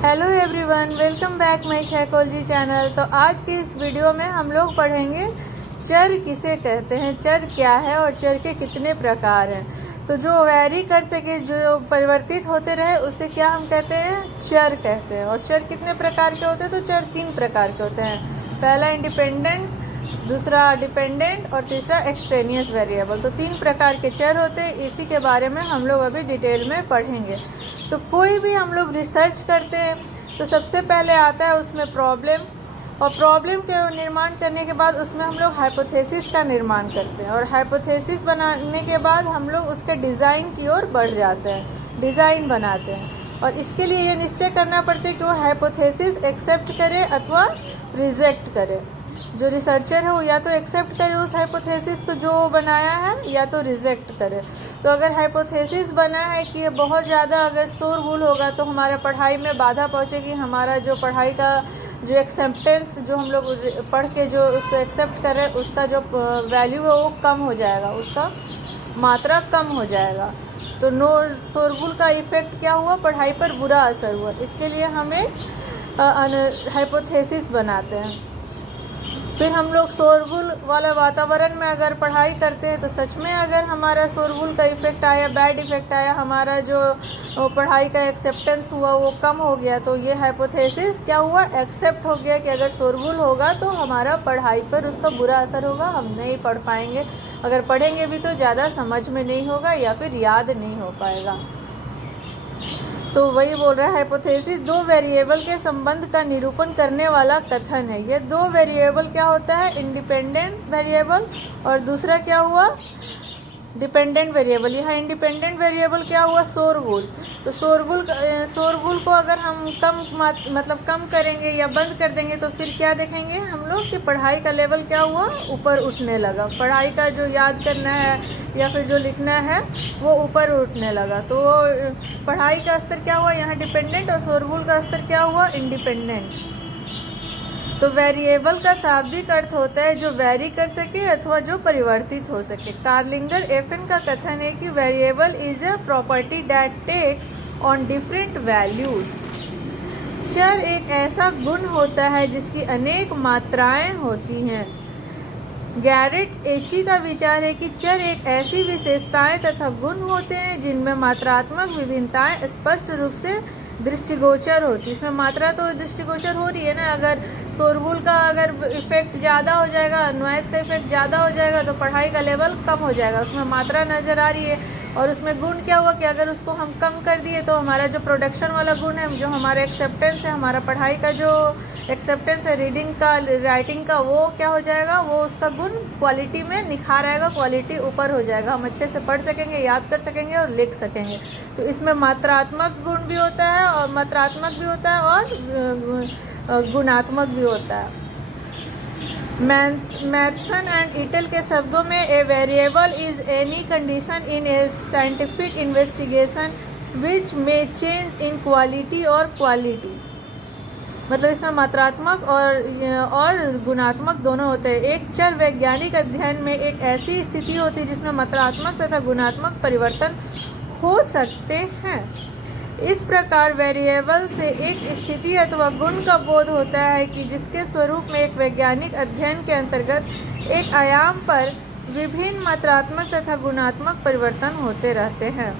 Hello everyone, welcome back my psychology channel. तो आज की इस वीडियो में हम लोग पढ़ेंगे चर किसे कहते हैं, चर क्या है और चर के कितने प्रकार हैं। तो जो वैरी कर सके, जो परिवर्तित होते रहे, उसे क्या हम कहते हैं, चर कहते हैं। और चर कितने प्रकार के होते हैं, तो चर 3 प्रकार के होते हैं। पहला इंडिपेंडेंट, दूसरा डिपेंडेंट और तीसरा एक्सट्रेनियस वेरिएबल। तो 3 प्रकार के चर होते हैं। इसी के बारे में हम लोग अभी डिटेल में पढ़ेंगे। तो कोई भी हम लोग रिसर्च करते हैं तो सबसे पहले आता है उसमें प्रॉब्लम, और प्रॉब्लम के निर्माण करने के बाद उसमें हम लोग हाइपोथेसिस का निर्माण करते हैं, और हाइपोथेसिस बनाने के बाद हम लोग उसके डिज़ाइन की ओर बढ़ जाते हैं, डिज़ाइन बनाते हैं। और इसके लिए ये निश्चय करना पड़ता है कि वो हाइपोथेसिस एक्सेप्ट करे अथवा रिजेक्ट करे। जो रिसर्चर है वो या तो एक्सेप्ट करे उस हाइपोथेसिस को जो बनाया है, या तो रिजेक्ट करे। तो अगर हाइपोथेसिस बना है कि ये बहुत ज़्यादा अगर शोरगुल होगा तो हमारे पढ़ाई में बाधा पहुंचेगी, हमारा जो पढ़ाई का जो एक्सेप्टेंस, जो हम लोग पढ़ के जो उसको एक्सेप्ट करें, उसका जो वैल्यू है वो कम हो जाएगा, उसका मात्रा कम हो जाएगा। तो नो शोरगुल का इफ़ेक्ट क्या हुआ, पढ़ाई पर बुरा असर हुआ। इसके लिए हमें हाइपोथेसिस बनाते हैं। फिर हम लोग शोरगुल वाला वातावरण में अगर पढ़ाई करते हैं तो सच में अगर हमारा शोरगुल का इफ़ेक्ट आया, बैड इफ़ेक्ट आया, हमारा जो पढ़ाई का एक्सेप्टेंस हुआ वो कम हो गया, तो ये हाइपोथेसिस क्या हुआ, एक्सेप्ट हो गया कि अगर शोरगुल होगा तो हमारा पढ़ाई पर उसका बुरा असर होगा, हम नहीं पढ़ पाएंगे। अगर पढ़ेंगे भी तो ज़्यादा समझ में नहीं होगा या फिर याद नहीं हो पाएगा। तो वही बोल रहा है, हाइपोथेसिस 2 वेरिएबल के संबंध का निरूपण करने वाला कथन है। ये 2 वेरिएबल क्या होता है, इंडिपेंडेंट वेरिएबल, और दूसरा क्या हुआ, डिपेंडेंट वेरिएबल। यहाँ इंडिपेंडेंट वेरिएबल क्या हुआ, शोरगुल। तो शोरगुल को अगर हम कम करेंगे या बंद कर देंगे तो फिर क्या देखेंगे हम लोग कि पढ़ाई का लेवल क्या हुआ, ऊपर उठने लगा। पढ़ाई का जो याद करना है या फिर जो लिखना है वो ऊपर उठने लगा। तो पढ़ाई का स्तर क्या हुआ यहाँ डिपेंडेंट, और शोरगुल का स्तर क्या हुआ, इंडिपेंडेंट। तो वेरिएबल का शाब्दिक अर्थ होता है जो वैरी कर सके अथवा जो परिवर्तित हो सके। कार्लिंगर एफएन का कथन है कि variable is a property that takes on different values. चर एक ऐसा गुण होता है जिसकी अनेक मात्राएं होती हैं। गैरेट एची का विचार है कि चर एक ऐसी विशेषताएं तथा गुण होते हैं जिनमें मात्रात्मक विभिन्नताएं स्पष्ट रूप से दृष्टिगोचर होती। इसमें मात्रा तो दृष्टिगोचर हो रही है ना। अगर शोरगुल का अगर इफ़ेक्ट ज़्यादा हो जाएगा, नॉइज़ का इफ़ेक्ट ज़्यादा हो जाएगा तो पढ़ाई का लेवल कम हो जाएगा, उसमें मात्रा नज़र आ रही है। और उसमें गुण क्या हुआ कि अगर उसको हम कम कर दिए तो हमारा जो प्रोडक्शन वाला गुण है, जो हमारा एक्सेप्टेंस है, हमारा पढ़ाई का जो एक्सेप्टेंस है, रीडिंग का, राइटिंग का, वो क्या हो जाएगा, वो उसका गुण क्वालिटी में निखार आएगा, क्वालिटी ऊपर हो जाएगा। हम अच्छे से पढ़ सकेंगे, याद कर सकेंगे और लिख सकेंगे। तो इसमें मात्रात्मक गुण भी होता है, और मात्रात्मक भी होता है, और गुणात्मक भी होता है। मैथसन एंड ईटल के शब्दों में a variable is any condition in A scientific investigation which may change in quality और क्वालिटी। मतलब इसमें मात्रात्मक और गुणात्मक दोनों होते हैं। एक चर वैज्ञानिक अध्ययन में एक ऐसी स्थिति होती है जिसमें मात्रात्मक तथा गुणात्मक परिवर्तन हो सकते हैं। इस प्रकार वेरिएबल से एक स्थिति अथवा गुण का बोध होता है कि जिसके स्वरूप में एक वैज्ञानिक अध्ययन के अंतर्गत एक आयाम पर विभिन्न मात्रात्मक तथा गुणात्मक परिवर्तन होते रहते हैं।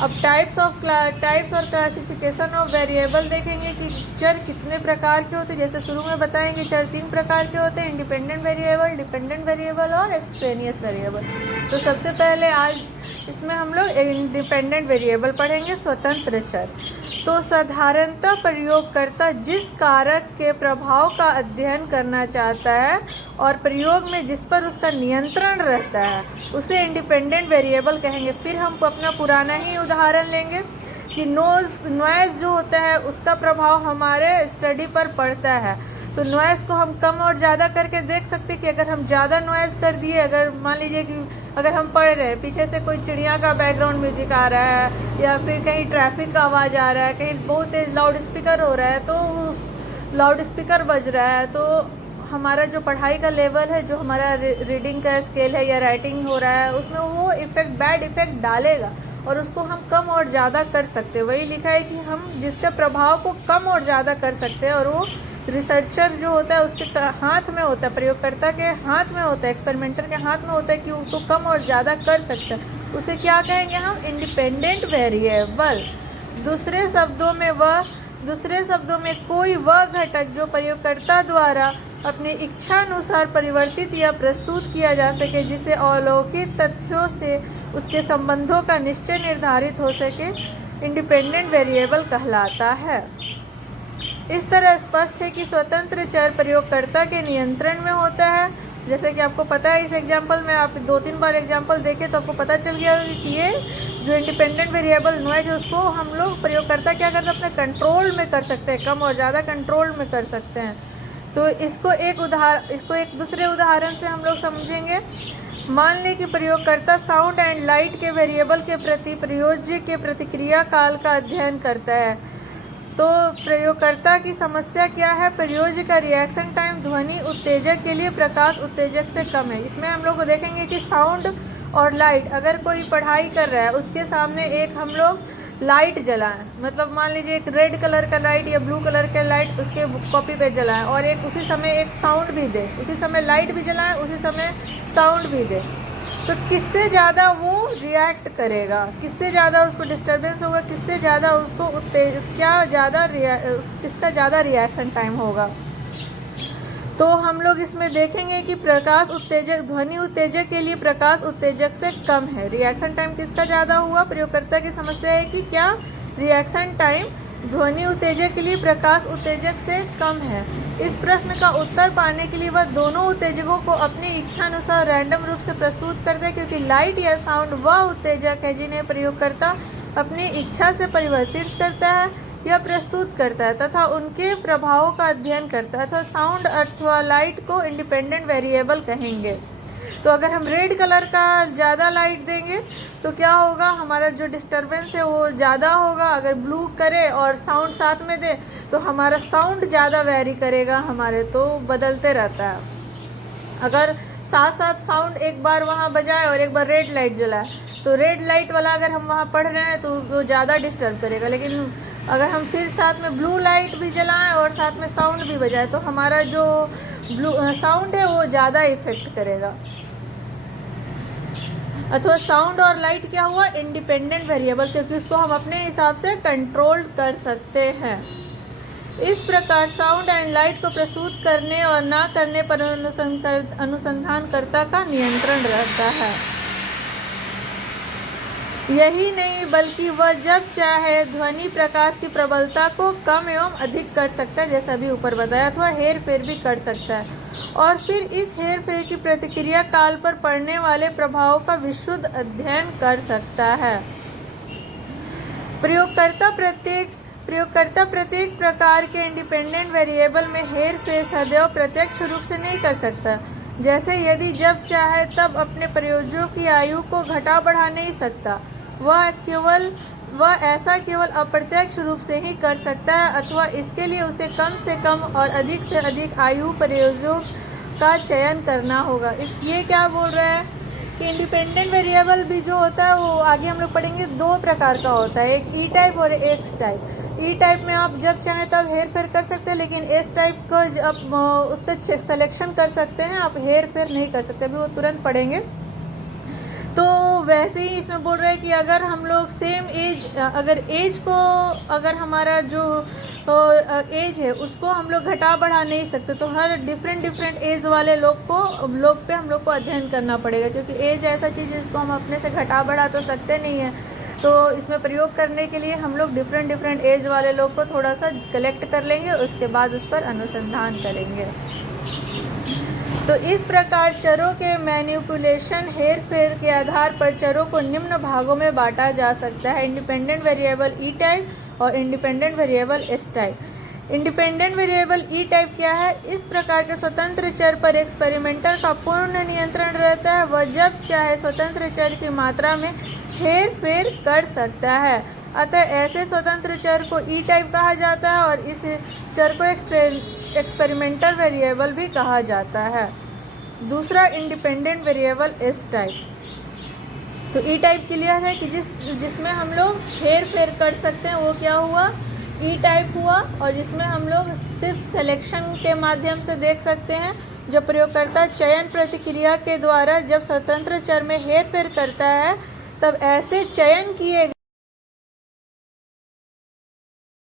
अब टाइप्स और क्लासिफिकेशन ऑफ वेरिएबल देखेंगे कि चर कितने प्रकार के होते हैं। जैसे शुरू में बताएंगे चर 3 प्रकार के होते हैं, इंडिपेंडेंट वेरिएबल, डिपेंडेंट वेरिएबल और एक्सट्रेनियस वेरिएबल। तो सबसे पहले आज इसमें हम लोग इंडिपेंडेंट वेरिएबल पढ़ेंगे, स्वतंत्र चर। तो साधारणतः प्रयोगकर्ता जिस कारक के प्रभाव का अध्ययन करना चाहता है और प्रयोग में जिस पर उसका नियंत्रण रहता है उसे इंडिपेंडेंट वेरिएबल कहेंगे। फिर हम अपना पुराना ही उदाहरण लेंगे कि नॉइज़ जो होता है उसका प्रभाव हमारे स्टडी पर पड़ता है। तो नॉइज़ को हम कम और ज़्यादा करके देख सकते कि अगर हम ज़्यादा नॉइज़ कर दिए, अगर मान लीजिए कि अगर हम पढ़ रहे हैं, पीछे से कोई चिड़िया का बैकग्राउंड म्यूजिक आ रहा है, या फिर कहीं ट्रैफिक का आवाज़ आ रहा है, कहीं बहुत तेज़ लाउड स्पीकर हो रहा है, तो लाउड स्पीकर बज रहा है, तो हमारा जो पढ़ाई का लेवल है, जो हमारा रीडिंग का स्केल है या राइटिंग हो रहा है, उसमें वो इफ़ेक्ट, बैड इफ़ेक्ट डालेगा। और उसको हम कम और ज़्यादा कर सकते हैं। वही लिखा है कि हम जिसके प्रभाव को कम और ज़्यादा कर सकते हैं, और वो रिसर्चर जो होता है उसके हाथ में होता है, प्रयोगकर्ता के हाथ में होता है, एक्सपेरिमेंटर के हाथ में होता है कि उसको कम और ज़्यादा कर सकता है। उसे क्या कहेंगे हम? Independent variable. दूसरे शब्दों में कोई वह घटक जो प्रयोगकर्ता द्वारा अपनी इच्छानुसार परिवर्तित या प्रस्तुत किया जा सके, जिसे अवलोकित तथ्यों से उसके संबंधों का निश्चय निर्धारित हो सके, इंडिपेंडेंट वेरिएबल कहलाता है। इस तरह स्पष्ट है कि स्वतंत्र चर प्रयोगकर्ता के नियंत्रण में होता है। जैसे कि आपको पता है, इस एग्जाम्पल में आप 2-3 बार एग्जाम्पल देखें तो आपको पता चल गया कि ये जो इंडिपेंडेंट वेरिएबल नॉइज है उसको हम लोग प्रयोगकर्ता क्या करते हैं? अपने कंट्रोल में कर सकते हैं, कम और ज़्यादा कंट्रोल में कर सकते हैं। तो इसको एक दूसरे उदाहरण से हम लोग समझेंगे। मान लें कि प्रयोगकर्ता साउंड एंड लाइट के वेरिएबल के प्रति प्रयोज्य के प्रतिक्रिया काल का अध्ययन करता है। तो प्रयोगकर्ता की समस्या क्या है? प्रयोज्य का रिएक्शन टाइम ध्वनि उत्तेजक के लिए प्रकाश उत्तेजक से कम है। इसमें हम लोग देखेंगे कि साउंड और लाइट, अगर कोई पढ़ाई कर रहा है उसके सामने एक हम लोग लाइट जलाएं, मतलब मान लीजिए एक रेड कलर का लाइट या ब्लू कलर का लाइट उसके कॉपी पे जलाएं, और एक उसी समय एक साउंड भी दे, उसी समय लाइट भी जलाएं, उसी समय साउंड भी दे, तो किससे ज़्यादा वो रिएक्ट करेगा, किससे ज़्यादा उसको डिस्टर्बेंस होगा, किससे ज़्यादा उसको किसका ज़्यादा रिएक्शन टाइम होगा? तो हम लोग इसमें देखेंगे कि प्रकाश उत्तेजक ध्वनि उत्तेजक के लिए प्रकाश उत्तेजक से कम है। रिएक्शन टाइम किसका ज़्यादा हुआ? प्रयोगकर्ता की समस्या है कि क्या रिएक्शन टाइम ध्वनि उत्तेजक के लिए प्रकाश उत्तेजक से कम है। इस प्रश्न का उत्तर पाने के लिए वह दोनों उत्तेजकों को अपनी इच्छानुसार रैंडम रूप से प्रस्तुत करते हैं, क्योंकि लाइट या साउंड वह उत्तेजक है जिन्हें प्रयोगकर्ता अपनी इच्छा से परिवर्तित करता है या प्रस्तुत करता है तथा उनके प्रभावों का अध्ययन करता है, अथवा साउंड अथवा लाइट को इंडिपेंडेंट वेरिएबल कहेंगे। तो अगर हम रेड कलर का ज़्यादा लाइट देंगे तो क्या होगा? हमारा जो डिस्टर्बेंस है वो ज़्यादा होगा। अगर ब्लू करे और साउंड साथ में दे तो हमारा साउंड ज़्यादा वेरी करेगा हमारे, तो बदलते रहता है। अगर साथ साथ साउंड एक बार वहाँ बजाए और एक बार रेड लाइट जलाए, तो रेड लाइट वाला अगर हम वहाँ पढ़ रहे हैं तो वो ज़्यादा डिस्टर्ब करेगा, लेकिन अगर हम फिर साथ में ब्लू लाइट भी जलाएं और साथ में साउंड भी बजाए तो हमारा जो साउंड है वो ज़्यादा इफेक्ट करेगा। अथवा साउंड और लाइट क्या हुआ? इंडिपेंडेंट वेरिएबल, क्योंकि उसको हम अपने हिसाब से कंट्रोल कर सकते हैं। इस प्रकार साउंड एंड लाइट को प्रस्तुत करने और ना करने पर अनुसंधानकर्ता का नियंत्रण रहता है। यही नहीं बल्कि वह जब चाहे ध्वनि प्रकाश की प्रबलता को कम एवं अधिक कर सकता है, जैसा अभी ऊपर बताया, अथवा हेर फेर भी कर सकता है, और फिर इस हेर फेर की प्रतिक्रिया काल पर पड़ने वाले प्रभावों का विशुद्ध अध्ययन कर सकता है। प्रयोगकर्ता प्रत्येक प्रकार के इंडिपेंडेंट वेरिएबल में हेर फेर सदैव प्रत्यक्ष रूप से नहीं कर सकता। जैसे यदि जब चाहे तब अपने प्रयोजों की आयु को घटा बढ़ा नहीं सकता, वह ऐसा केवल अप्रत्यक्ष रूप से ही कर सकता है, अथवा इसके लिए उसे कम से कम और अधिक से अधिक आयु प्रयोजों का चयन करना होगा। ये क्या बोल रहा है कि इंडिपेंडेंट वेरिएबल भी जो होता है वो आगे हम लोग पढ़ेंगे 2 प्रकार का होता है, एक ई टाइप और एक्स टाइप। ई टाइप में आप जब चाहें तब हेर फेर कर सकते हैं, लेकिन एस टाइप को आप उसका सिलेक्शन कर सकते हैं, आप हेर फेर नहीं कर सकते, अभी वो तुरंत पढ़ेंगे। तो वैसे ही इसमें बोल रहे हैं कि अगर हम लोग सेम एज, अगर हमारा जो एज है उसको हम लोग घटा बढ़ा नहीं सकते, तो हर डिफरेंट एज वाले लोग पे हम लोग को अध्ययन करना पड़ेगा, क्योंकि एज ऐसा चीज़ है जिसको हम अपने से घटा बढ़ा तो सकते नहीं है। तो इसमें प्रयोग करने के लिए हम लोग डिफरेंट एज वाले लोग को थोड़ा सा कलेक्ट कर लेंगे, उसके बाद उस पर अनुसंधान करेंगे। तो इस प्रकार चरों के मैनिपुलेशन हेर फेर के आधार पर चरों को निम्न भागों में बांटा जा सकता है: इंडिपेंडेंट वेरिएबल ई टाइप और independent variable S type. Independent variable E type क्या है? इस प्रकार के स्वतंत्र चर पर एक्सपेरिमेंटर का पूर्ण नियंत्रण रहता है, वह जब चाहे स्वतंत्र चर की मात्रा में हेर फेर कर सकता है। अतः ऐसे स्वतंत्र चर को ई टाइप कहा जाता है और इस चर को एक्सपेरिमेंटल वेरिएबल भी कहा जाता है। दूसरा इंडिपेंडेंट वेरिएबल एस टाइप। तो ई टाइप क्लियर है कि जिसमें हम लोग हेर फेर कर सकते हैं वो क्या हुआ, ई टाइप हुआ। और जिसमें हम लोग सिर्फ सिलेक्शन के माध्यम से देख सकते हैं, जब प्रयोगकर्ता चयन प्रतिक्रिया के द्वारा जब स्वतंत्र चर में हेर फेर करता है तब ऐसे चयन किए